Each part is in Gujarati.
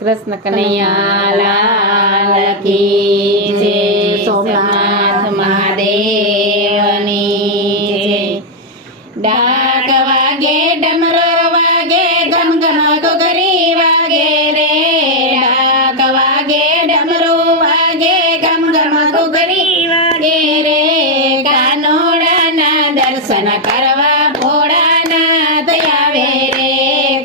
કૃષ્ણ કનૈયા લાલ કી જય. સોમનાથ મહાદેવની જય. ડાક વાગે ડમરો વાગે ગમ ગમ ઘોઘરી વાગે રે. ડાક વાગે ડમરો વાગે ગમ ગમ ઘોઘરી વાગે રે. કાનોડાના દર્શન કરવા ભોળાનાથ આવે રે.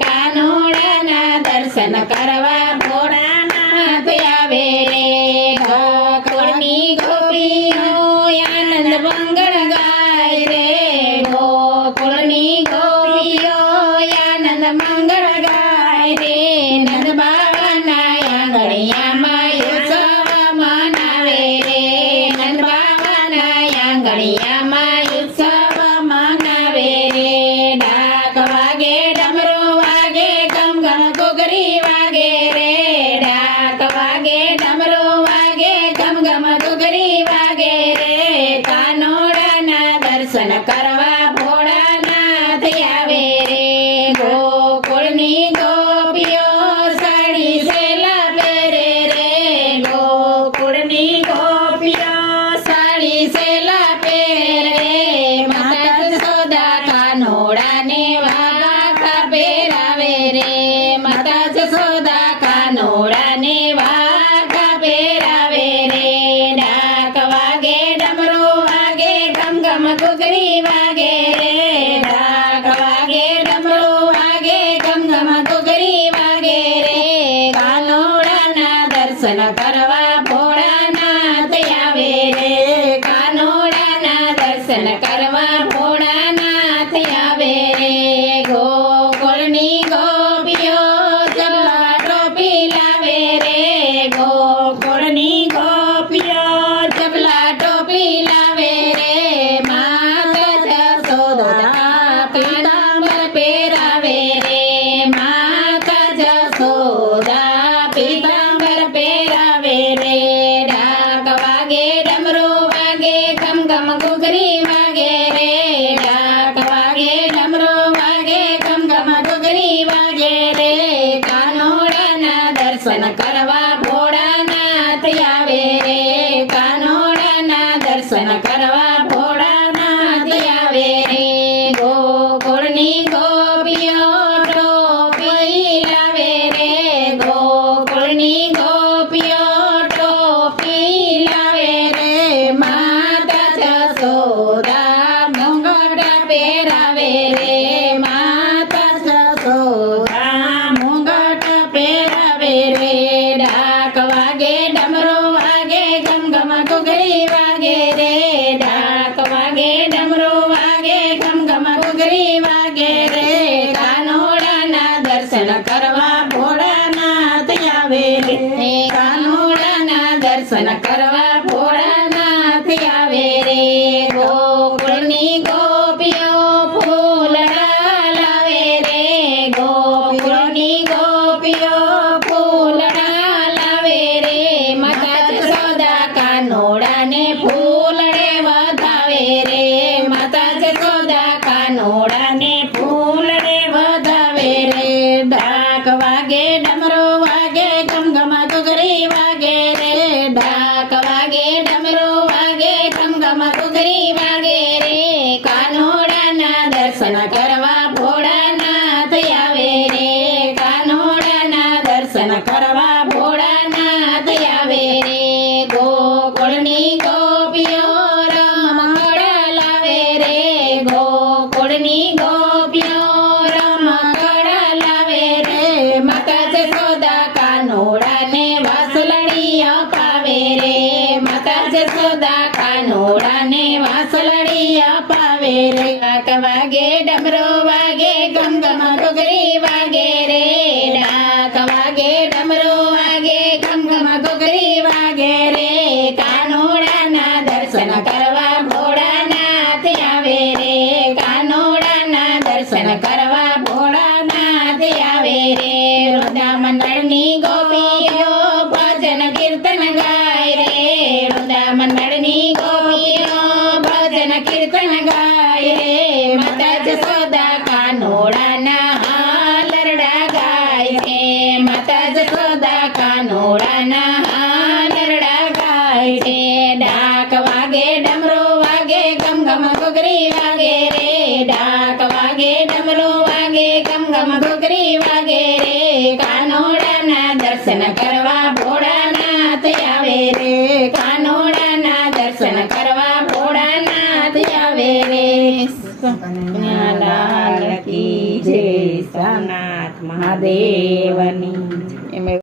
કાનોડાના દર્શન કરવા ભોળાનાથ આવે રે. ગોકુળની ગોપીઓ આનંદ મંગળ ગાય રે. ગોકુળની ગોપીઓ આનંદ મંગળ ગાય રે. નંદ બાવાના આંગણિયામાં ઉત્સવ મનાવે રે. નંદ બાવાના આંગણિયામાં ઉત્સવ મનાવે રે. ડાક વાગે ડમરો વાગે ગમ ગમ ઘોઘરી વાગે રે. ડાક વાગે ડમરો વાગે ગમ ગમ ઘોઘરી વાગે રે. કાનોડાના દર્શન કરવા ભોળાનાથ આવે રે. ગોકુળની ગોપીઓ સાડી સેલા પહેરે રે. ગોકુળની ગોપીઓ સાડી સેલા પહેરે. માતા જશોદા કાનોડાને વાઘા પહેરાવે રે. માતા જશોદા કાનોડાને વાઘા પહેરાવે રે. ડાક વાગે ડમરો વાગે ગમ ગમ ઘોઘરી વાગે રે. ડાક વાગે ડમરો વાગે ગમ ગમ ઘોઘરી વાગે રે. કાનોડાના દર્શન કરવા ભોળાનાથ આવે રે. કાનોડાના દર્શન કરવા ભોળાનાથ આવે રે. ગોકુળની ગોપીઓ જબલા ટોપી લાવે રે. ગોકુળની ગોપીઓ જબલા ટોપી લાવે રે. માતા જશોદા પીતાંબર પહેરાવે રે. માતા જશોદા પીતાંબર પહેરાવે રે. ડાક વાગે ડમરો વાગે ગમ ગમ ઘોઘરી વાગે રે. ડાક વાગે ડમરો વાગે ગમ ગમ ઘોઘરી વાગે રે. કાનોડાના દર્શન કરવા ભોળાનાથ આવે રે. કાનોડાના દર્શન કરવા ભોળાનાથ આવે રે. ગોકુળની ગોપીઓ ટોપી લાવે રે. ગોકુળની ગોપીઓ ટોપી લાવે રે. માતા જશોદા મુંગટ પહેરાવે રે. માતા જશોદા મુંગટ પહેરાવે રે. ડાક વાગે ડમરો વાગે ગમ ગમ ઘોઘરી વાગે રે. ડાક વાગે ડમરો વાગે ગમ ગમ ઘોઘરી વાગે રે. કાનોડાના દર્શન કરવા ભોળાનાથ આવે રે. કાનોડાના દર્શન કરવા ભોળાનાથ આવે રે. ગોકુળની ગોપીઓ ફૂલડા લાવે રે. ગોકુળની ગોપીઓ ફૂલડા લાવે રે. માતા જશોદા કાનોડાને ફૂલડે વધાવે રે. માતા જશોદા કાનોડાને ફૂલડે વધાવે રે. ડાક વાગે ડમરો વાગે ગમ ગમ ઘોઘરી વાગે રે. ડાક વાગે ડમરો વાગે ગમ ગમ ઘોઘરી વાગે રે. કાનોડાના દર્શન કરવા ભોળાનાથ આવે રે. કાનોડાના દર્શન કરવા ભોળાનાથ આવે રે. ગોકુળની ગોપીઓ રમકડા લાવે રે. ગોકુળની ગોપીઓ રમકડા લાવે રે. માતા જશોદા કાનોડાને વાસલડી અપાવે રે. માતા જશોદા કાનોડાને વાસલડી અપાવે રે. ડાક વાગે ડમરો વાગે ગમ ગમ ઘોઘરી વાગે રે. ડાક વાગે ડમરો વાગે ગમ ગમ ઘોઘરી વાગે રે. કાનોડાના દર્શન કરવા ભોળાનાથ આવે રે. કાનોડાના દર્શન કરવા ભોળાનાથ આવે રે. વૃંદા મંડળની ગોપીઓ ભજન કીર્તન ગાય રે. વૃંદા મંડળની ગોપીઓ ભજન કીર્તન ગાય રે. માતા જશોદા કાનોડાના હાલરડા ગાય છે. માતા જશોદા કાનોડાના હાનરડા ગાય છે ડાક વાગે ડમરો વાગે ગમ ગમ ઘૂઘરી વાગે રે ડાક વાગે ડમરો વાગે ગમ ગમ ઘૂઘરી વાગે રે કાનોડાના દર્શન કરવા ભોળાનાથ આવે રે કાનોડાના દર્શન કરવા ભોળાનાથ આવે રે કનૈયાલાલ કી જય સોમનાથ મહાદેવની